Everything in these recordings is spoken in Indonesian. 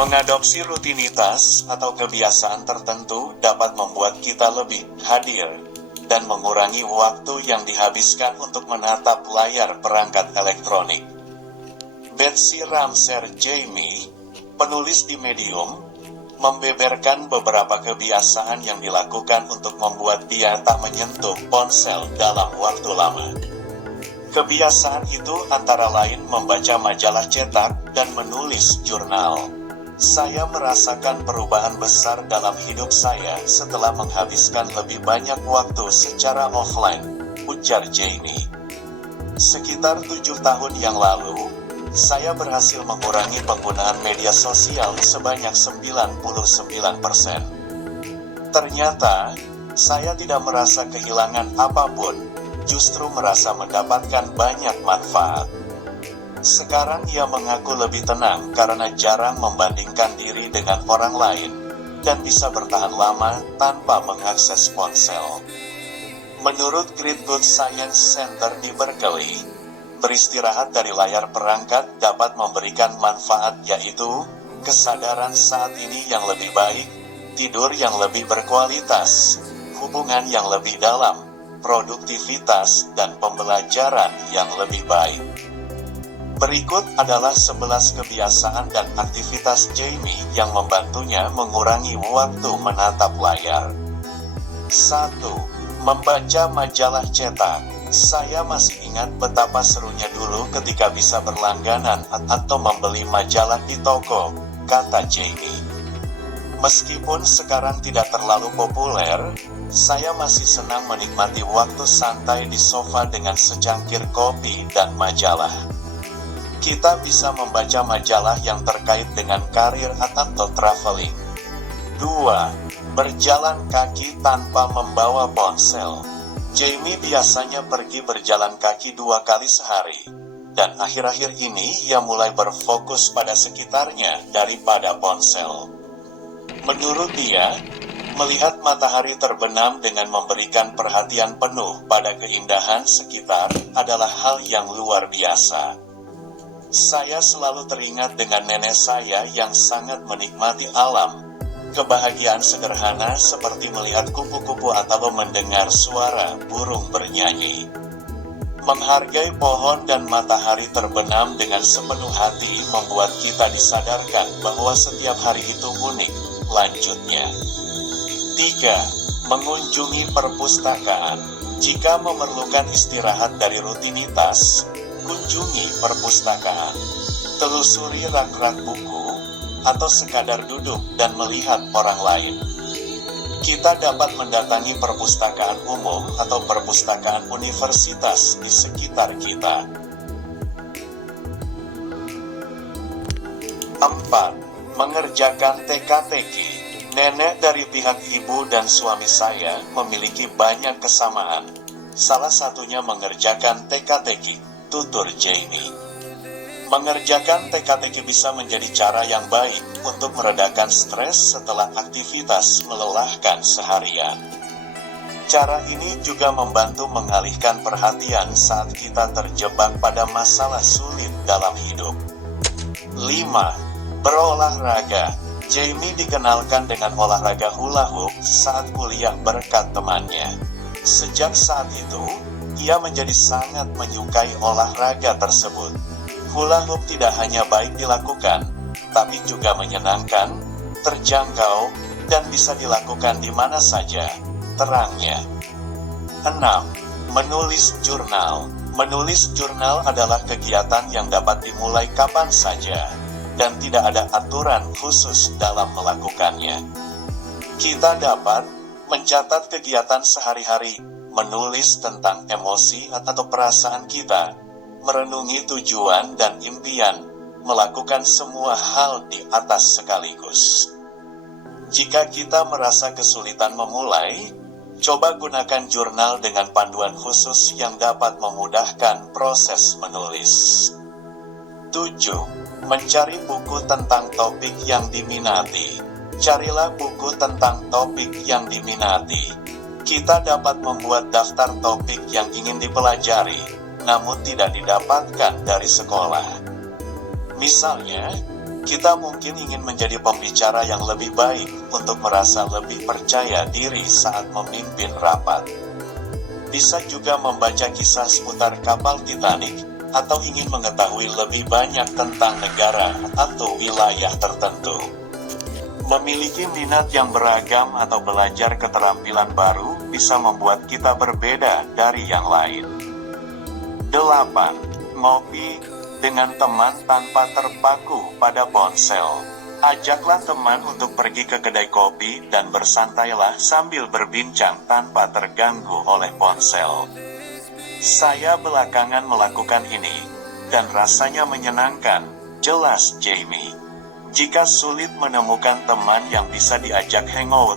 Mengadopsi rutinitas atau kebiasaan tertentu dapat membuat kita lebih hadir dan mengurangi waktu yang dihabiskan untuk menatap layar perangkat elektronik. Betsy Ramser Jamie, penulis di Medium, membeberkan beberapa kebiasaan yang dilakukan untuk membuat dia tak menyentuh ponsel dalam waktu lama. Kebiasaan itu antara lain membaca majalah cetak dan menulis jurnal. Saya merasakan perubahan besar dalam hidup saya setelah menghabiskan lebih banyak waktu secara offline, ujar Jamie. Sekitar 7 tahun yang lalu, saya berhasil mengurangi penggunaan media sosial sebanyak 99%. Ternyata, saya tidak merasa kehilangan apapun, justru merasa mendapatkan banyak manfaat. Sekarang ia mengaku lebih tenang karena jarang membandingkan diri dengan orang lain, dan bisa bertahan lama tanpa mengakses ponsel. Menurut Great Good Science Center di Berkeley, beristirahat dari layar perangkat dapat memberikan manfaat, yaitu kesadaran saat ini yang lebih baik, tidur yang lebih berkualitas, hubungan yang lebih dalam, produktivitas, dan pembelajaran yang lebih baik. Berikut adalah 11 kebiasaan dan aktivitas Jamie yang membantunya mengurangi waktu menatap layar. 1. Membaca majalah cetak. Saya masih ingat betapa serunya dulu ketika bisa berlangganan atau membeli majalah di toko, kata Jamie. Meskipun sekarang tidak terlalu populer, saya masih senang menikmati waktu santai di sofa dengan secangkir kopi dan majalah. Kita bisa membaca majalah yang terkait dengan karir atau traveling. 2. Berjalan kaki tanpa membawa ponsel. Jamie biasanya pergi berjalan kaki 2 kali sehari, dan akhir-akhir ini ia mulai berfokus pada sekitarnya daripada ponsel. Menurut dia, melihat matahari terbenam dengan memberikan perhatian penuh pada keindahan sekitar adalah hal yang luar biasa. Saya selalu teringat dengan nenek saya yang sangat menikmati alam. Kebahagiaan sederhana seperti melihat kupu-kupu atau mendengar suara burung bernyanyi. Menghargai pohon dan matahari terbenam dengan sepenuh hati membuat kita disadarkan bahwa setiap hari itu unik, lanjutnya. 3. Mengunjungi perpustakaan. Jika memerlukan istirahat dari rutinitas, kunjungi perpustakaan, telusuri rak-rak buku, atau sekadar duduk dan melihat orang lain. Kita dapat mendatangi perpustakaan umum atau perpustakaan universitas di sekitar kita. 4. Mengerjakan teka-teki. Nenek dari pihak ibu dan suami saya memiliki banyak kesamaan. Salah satunya mengerjakan teka-teki, tutur Jamie. Mengerjakan teka-teki bisa menjadi cara yang baik untuk meredakan stres setelah aktivitas melelahkan seharian. Cara ini juga membantu mengalihkan perhatian saat kita terjebak pada masalah sulit dalam hidup. 5. Berolahraga. Jamie dikenalkan dengan olahraga hula hoop saat kuliah berkat temannya. Sejak saat itu, ia menjadi sangat menyukai olahraga tersebut. Hula hoop tidak hanya baik dilakukan, tapi juga menyenangkan, terjangkau, dan bisa dilakukan di mana saja, terangnya. 6. Menulis jurnal. Menulis jurnal adalah kegiatan yang dapat dimulai kapan saja, dan tidak ada aturan khusus dalam melakukannya. Kita dapat mencatat kegiatan sehari-hari, menulis tentang emosi atau perasaan kita, merenungi tujuan dan impian, melakukan semua hal di atas sekaligus. Jika kita merasa kesulitan memulai, coba gunakan jurnal dengan panduan khusus yang dapat memudahkan proses menulis. 7. Mencari buku tentang topik yang diminati. Carilah buku tentang topik yang diminati. Kita dapat membuat daftar topik yang ingin dipelajari, namun tidak didapatkan dari sekolah. Misalnya, Kita mungkin ingin menjadi pembicara yang lebih baik untuk merasa lebih percaya diri saat memimpin rapat. Bisa juga membaca kisah seputar kapal Titanic, atau ingin mengetahui lebih banyak tentang negara atau wilayah tertentu. Memiliki minat yang beragam atau belajar keterampilan baru bisa membuat kita berbeda dari yang lain. 8. Ngopi dengan teman tanpa terpaku pada ponsel. Ajaklah teman untuk pergi ke kedai kopi dan bersantailah sambil berbincang tanpa terganggu oleh ponsel. Saya belakangan melakukan ini, dan rasanya menyenangkan, jelas Jamie. Jika sulit menemukan teman yang bisa diajak hangout,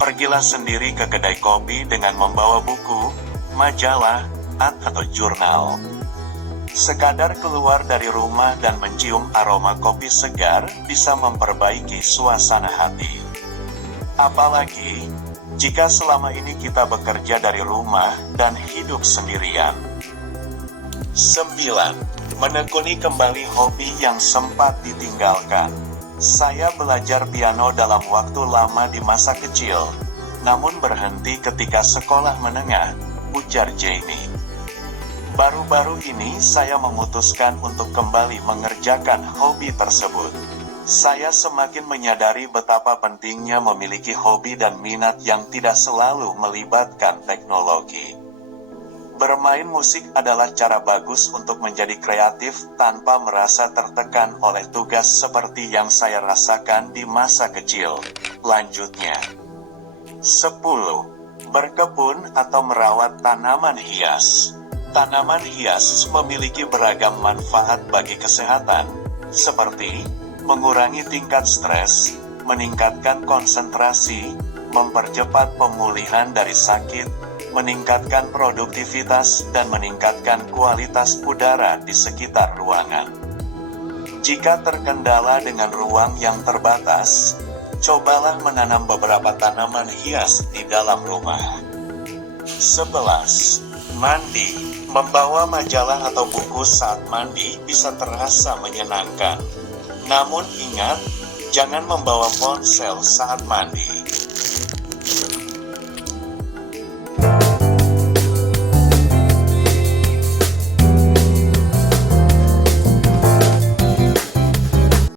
pergilah sendiri ke kedai kopi dengan membawa buku, majalah, atau jurnal. Sekadar keluar dari rumah dan mencium aroma kopi segar bisa memperbaiki suasana hati. Apalagi jika selama ini kita bekerja dari rumah dan hidup sendirian. 9. Menekuni kembali hobi yang sempat ditinggalkan. Saya belajar piano dalam waktu lama di masa kecil, namun berhenti ketika sekolah menengah, ujar Jamie. Baru-baru ini saya memutuskan untuk kembali mengerjakan hobi tersebut. Saya semakin menyadari betapa pentingnya memiliki hobi dan minat yang tidak selalu melibatkan teknologi. Bermain musik adalah cara bagus untuk menjadi kreatif tanpa merasa tertekan oleh tugas seperti yang saya rasakan di masa kecil. Lanjutnya. 10. Berkebun atau merawat tanaman hias. Tanaman hias memiliki beragam manfaat bagi kesehatan, seperti mengurangi tingkat stres, meningkatkan konsentrasi, mempercepat pemulihan dari sakit, meningkatkan produktivitas, dan meningkatkan kualitas udara di sekitar ruangan. Jika terkendala dengan ruang yang terbatas, cobalah menanam beberapa tanaman hias di dalam rumah. 11. Mandi. Membawa majalah atau buku saat mandi bisa terasa menyenangkan. Namun ingat, jangan membawa ponsel saat mandi.